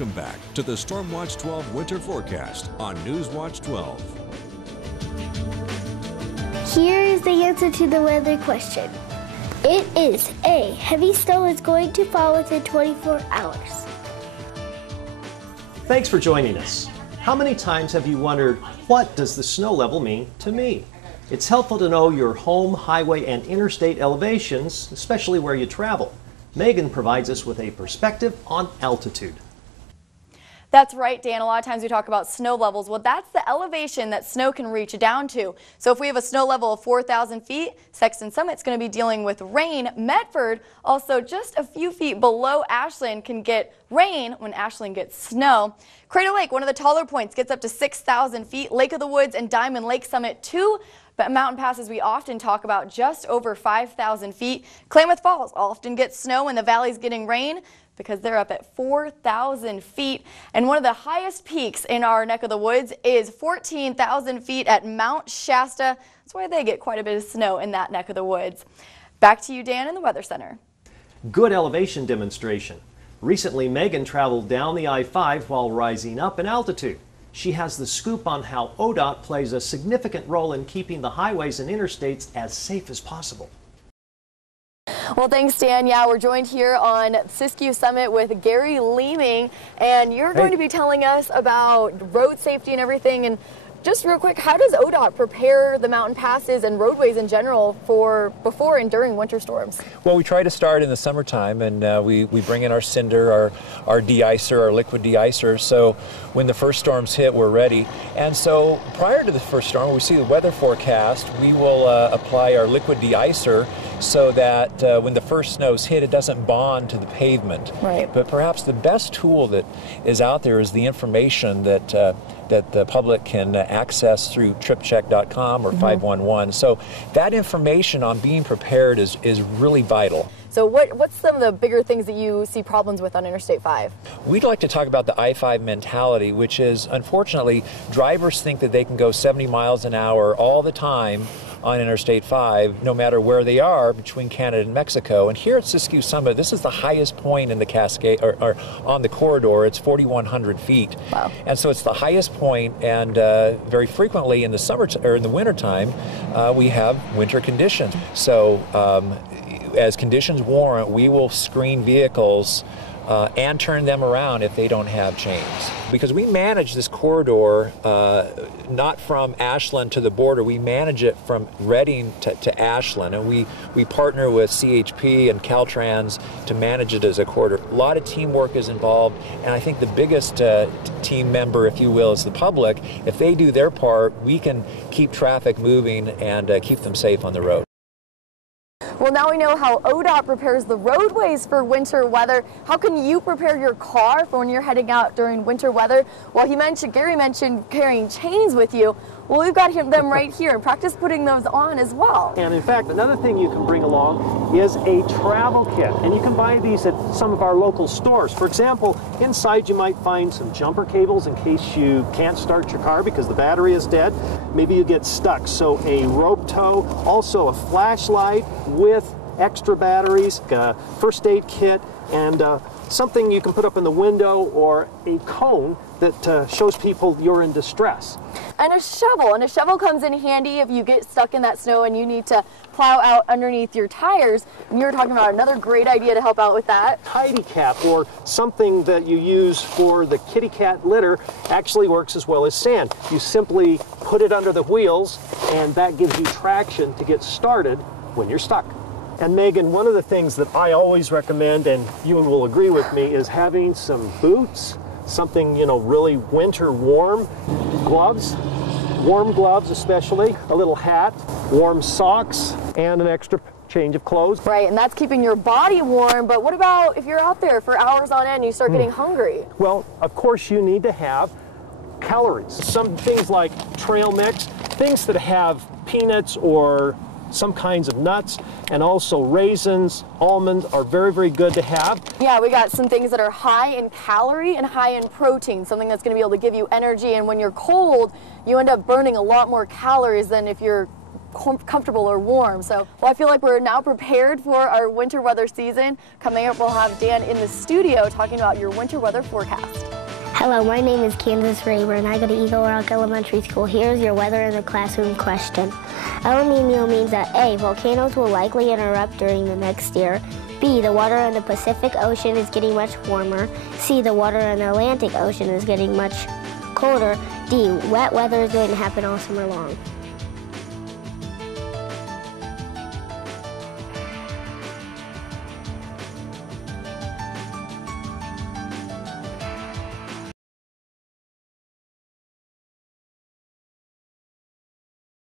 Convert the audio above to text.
Welcome back to the Storm Watch 12 winter forecast on News Watch 12. Here is the answer to the weather question. It is A. Heavy snow is going to fall within 24 hours. Thanks for joining us. How many times have you wondered, what does the snow level mean to me? It's helpful to know your home, highway, and interstate elevations, especially where you travel. Megan provides us with a perspective on altitude. That's right, Dan. A lot of times we talk about snow levels. Well, that's the elevation that snow can reach down to. So if we have a snow level of 4,000 feet, Sexton Summit's going to be dealing with rain. Medford, also just a few feet below Ashland, can get rain when Ashland gets snow. Crater Lake, one of the taller points, gets up to 6,000 feet. Lake of the Woods and Diamond Lake Summit, two mountain passes we often talk about, just over 5,000 feet. Klamath Falls often gets snow and the valley's getting rain because they're up at 4,000 feet. And one of the highest peaks in our neck of the woods is 14,000 feet at Mount Shasta. That's why they get quite a bit of snow in that neck of the woods. Back to you, Dan, in the Weather Center. Good elevation demonstration. Recently, Megan traveled down the I-5 while rising up in altitude. She has the scoop on how ODOT plays a significant role in keeping the highways and interstates as safe as possible. Well, thanks, Dan. Yeah, we're joined here on Siskiyou Summit with Gary Leeming, and you're going to be telling us about road safety and everything. And just real quick, how does ODOT prepare the mountain passes and roadways in general for before and during winter storms? Well, we try to start in the summertime, and we bring in our cinder, our de-icer, our liquid de-icer, so when the first storms hit, we're ready. And so prior to the first storm, we see the weather forecast, we will apply our liquid de-icer so that when the first snows hit, it doesn't bond to the pavement. Right. But perhaps the best tool that is out there is the information that the public can access through tripcheck.com or 511. So that information on being prepared is really vital. So what's some of the bigger things that you see problems with on Interstate 5? We'd like to talk about the I-5 mentality, which is, unfortunately, drivers think that they can go 70 miles an hour all the time on Interstate 5, no matter where they are between Canada and Mexico. And here at Siskiyou Summit, this is the highest point in the Cascade, or on the corridor. It's 4,100 feet. Wow. And so it's the highest point, and very frequently in the summer or in the winter time, we have winter conditions. So as conditions warrant, we will screen vehicles and turn them around if they don't have chains. Because we manage this corridor not from Ashland to the border, we manage it from Reading to Ashland, and we partner with CHP and Caltrans to manage it as a corridor. A lot of teamwork is involved, and I think the biggest team member, if you will, is the public. If they do their part, we can keep traffic moving and keep them safe on the road. Well, now we know how ODOT prepares the roadways for winter weather. How can you prepare your car for when you're heading out during winter weather? Well, Gary mentioned carrying chains with you. Well, we've got them right here, and practice putting those on as well. And in fact, another thing you can bring along is a travel kit, and you can buy these at some of our local stores. For example, inside you might find some jumper cables in case you can't start your car because the battery is dead. Maybe you get stuck, so a rope tow, also a flashlight with extra batteries, a first aid kit, and something you can put up in the window, or a cone that shows people you're in distress. And a shovel comes in handy if you get stuck in that snow and you need to plow out underneath your tires. And you were talking about another great idea to help out with that. Tidy cap, or something that you use for the kitty cat litter, actually works as well as sand. You simply put it under the wheels, and that gives you traction to get started when you're stuck. And Megan, one of the things that I always recommend, and you will agree with me, is having some boots, something, really winter warm, gloves, warm gloves especially, a little hat, warm socks, and an extra change of clothes. Right, and that's keeping your body warm, but what about if you're out there for hours on end and you start getting hungry? Well, of course you need to have calories. Some things like trail mix, things that have peanuts or some kinds of nuts, and also raisins, almonds are very, very good to have. Yeah, we got some things that are high in calorie and high in protein, something that's going to be able to give you energy, and when you're cold, you end up burning a lot more calories than if you're comfortable or warm. So, well, I feel like we're now prepared for our winter weather season. Coming up, we'll have Dan in the studio talking about your winter weather forecast. Hello, my name is Kansas Raber and I go to Eagle Rock Elementary School. Here's your weather in the classroom question. El Nino means that A, volcanoes will likely erupt during the next year. B, the water in the Pacific Ocean is getting much warmer. C, the water in the Atlantic Ocean is getting much colder. D, wet weather is going to happen all summer long.